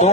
2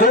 2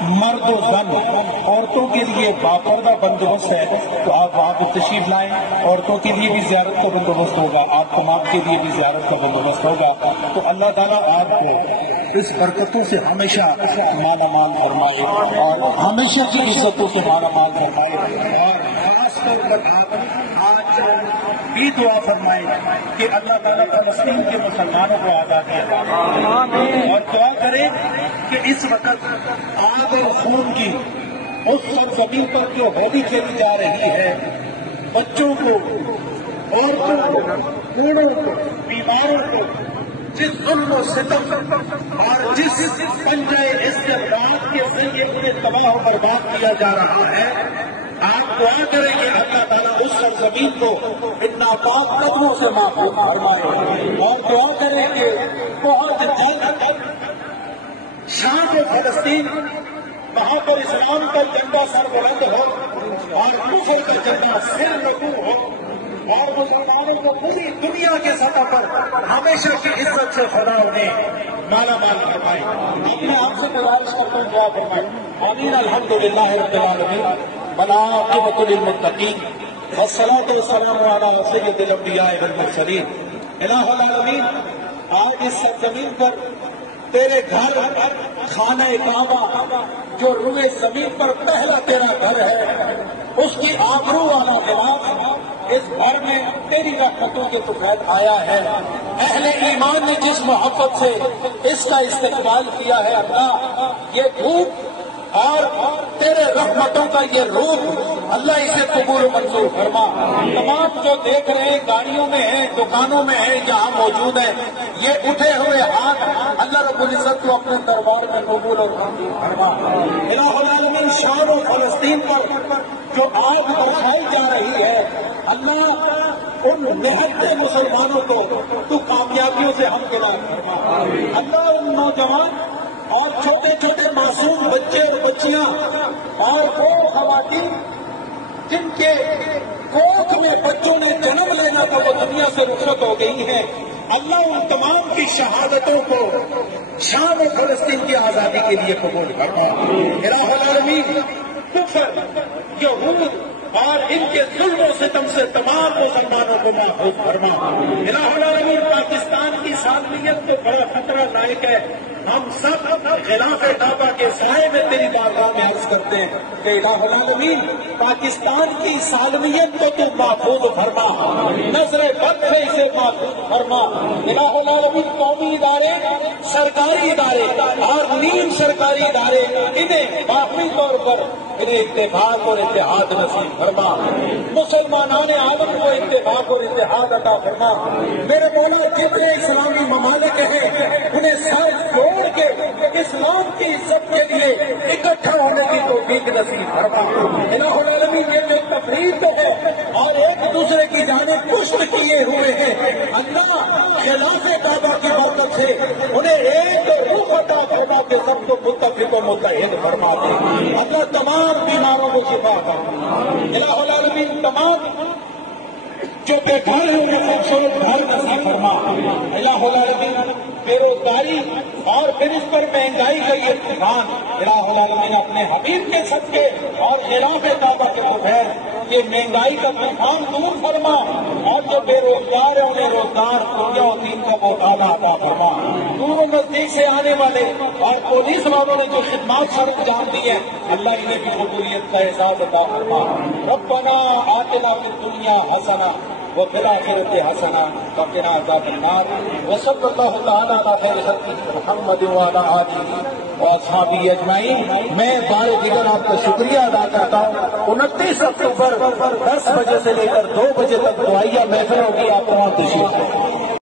مرد و زن عورتوں کے لیے باپردہ بندوبست ہے تو آپ وہاں پہ تشریف لائیں. عورتوں کے لیے بھی زیارت کا بندوبست ہوگا, آپ تمام کے لیے بھی زیارت کا بندوبست ہوگا. تو اللہ تعالیٰ آپ کو اس برکتوں سے ہمیشہ مالا مال فرمائے اور ہمیشہ کی عزتوں سے مالا مال فرمائے. اور خاص طور پر آپ آج بھی دعا فرمائے کہ اللہ تعالیٰ فلسطین کے مسلمانوں کو آزادی عطا فرمائے اور دعا کرے کہ اس وقت آگ اور خون کی اس سرزمین پر جو ہولی کھیلی جا رہی ہے, بچوں کو, عورتوں کو, بوڑھوں کو, بیماروں کو جس ظلم و ستم اور جس پنجہ استبداد کے ذریعے انہیں تباہ و برباد کیا جا رہا ہے, آپ دعا کریں کہ اللہ تعالیٰ اس سرزمین کو ان ناپاک قدموں سے محفوظ فرمائے اور دعا کریں کہ بہت جلد شام و فلسطین وہاں پر اسلام کا جھنڈا سر بلند ہو اور کفر کا جھنڈا سر نگو ہو اور مسلمانوں کو پوری دنیا کے سطح پر ہمیشہ کی عزت سے خدا انہیں مالا مال فرمائے. میں آپ سے گزارش کرتا ہوں دعا فرمائے. آمین. الحمدللہ رب العالمین والعاقبۃ للمتقین والصلاۃ والسلام علی سید الانبیاء والمرسلین. الہ العالمین, آج اس سرزمین پر تیرے گھر خانہ کعبہ جو روئے زمین پر پہلا تیرا گھر ہے, اس کی آبرو والا خلاف اس گھر میں تیری رحمتوں کے طفیل آیا ہے. اہل ایمان نے جس محبت سے اس کا استقبال کیا ہے, اللہ یہ بھوک اور تیرے رحمتوں کا یہ روح اللہ اسے قبول و منظور فرما. تمام جو دیکھ رہے ہیں گاڑیوں میں ہیں, دکانوں میں ہیں, یہاں موجود ہیں, یہ اٹھے ہوئے ہاتھ اللہ رب العزت کو اپنے دربار میں قبول اور منظور فرما. الہ العالمین, شام و فلسطین پر جو آگ برسائی جا رہی ہے, اللہ ان نہتے مسلمانوں کو تو کامیابیوں سے ہمکنار فرما. اللہ ان نوجوان اور چھوٹے چھوٹے معصوم بچے اور بچیاں اور وہ خواتین جن کے کوکھ میں بچوں نے جنم لینا تھا وہ دنیا سے رخصت ہو گئی ہیں, اللہ ان تمام کی شہادتوں کو شام و فلسطین کی آزادی کے لیے قبول فرما. الہ العالمین, کفر, یہود اور ان کے ظلم و ستم سے تمام مسلمانوں کو محفوظ فرما. الہ العالمین, پاکستان کی سالمیت کو بڑا خطرہ لاحق ہے. ہم سب خلاف کعبہ کے سائے میں تیری بارگاہ میں عرض کرتے ہیں کہ الہ العالمین, پاکستان کی سالمیت کو تو محفوظ فرما, نظر بد سے اسے محفوظ فرما. الہ العالمین, قومی ادارے, سرکاری ادارے اور نیم سرکاری ادارے انہیں باقی طور پر انہیں اتفاق اور اتحاد نصیب فرما. مسلمانان عالم کو اتفاق اور اتحاد عطا فرما. میرے مولا, جتنے اسلامی ممالک ہیں انہیں ساتھ جوڑ کے اسلام کی عزت کے لیے اکٹھا ہونے کی توفیق نصیب فرما. الہ العالمین, یہ جو تفریق ہے اور ایک دوسرے کی جانب پشت کیے ہوئے ہیں, اللہ خلاف کعبہ کی برکت سے انہیں ایک روح عطا فرما کے سب کو متفق و متحد فرما دے. اللہ تمام بیماروں کو شفا فرما. الہ العالمین, تمام جو بے گھر ہے انہیں خوبصورت گھر نصیب فرما. الہ العالمین, بے روزگاری اور پھر اس پر مہنگائی کا یہ طوفان, الہ العالمین اپنے حبیب کے صدقے اور خلاف کعبہ کے بغیر یہ مہنگائی کا طوفان دور فرما. اور جو بے روزگار ہے انہیں روزگار, دنیا و دین کا بہتانا عطا فرما. دور و نزدیک سے آنے والے اور پولیس والوں نے جو خدمات سر انجام دی ہیں, اللہ انہیں بھی قبولیت کا احساس عطا فرما. ربنا آتنا فی الدنیا حسنہ وفی الآخرۃ حسنہ وقنا عذاب النار. وصلی اللہ تعالی علی خیر خلقہ محمد وعلی آلہ واصحابہ اجمعین. میں بار دیگر آپ کا شکریہ ادا کرتا ہوں. 29 اکتوبر 10 بجے سے لے کر 2 بجے تک دعائیہ محفل ہوگی, آپ وہاں تشریف لیں.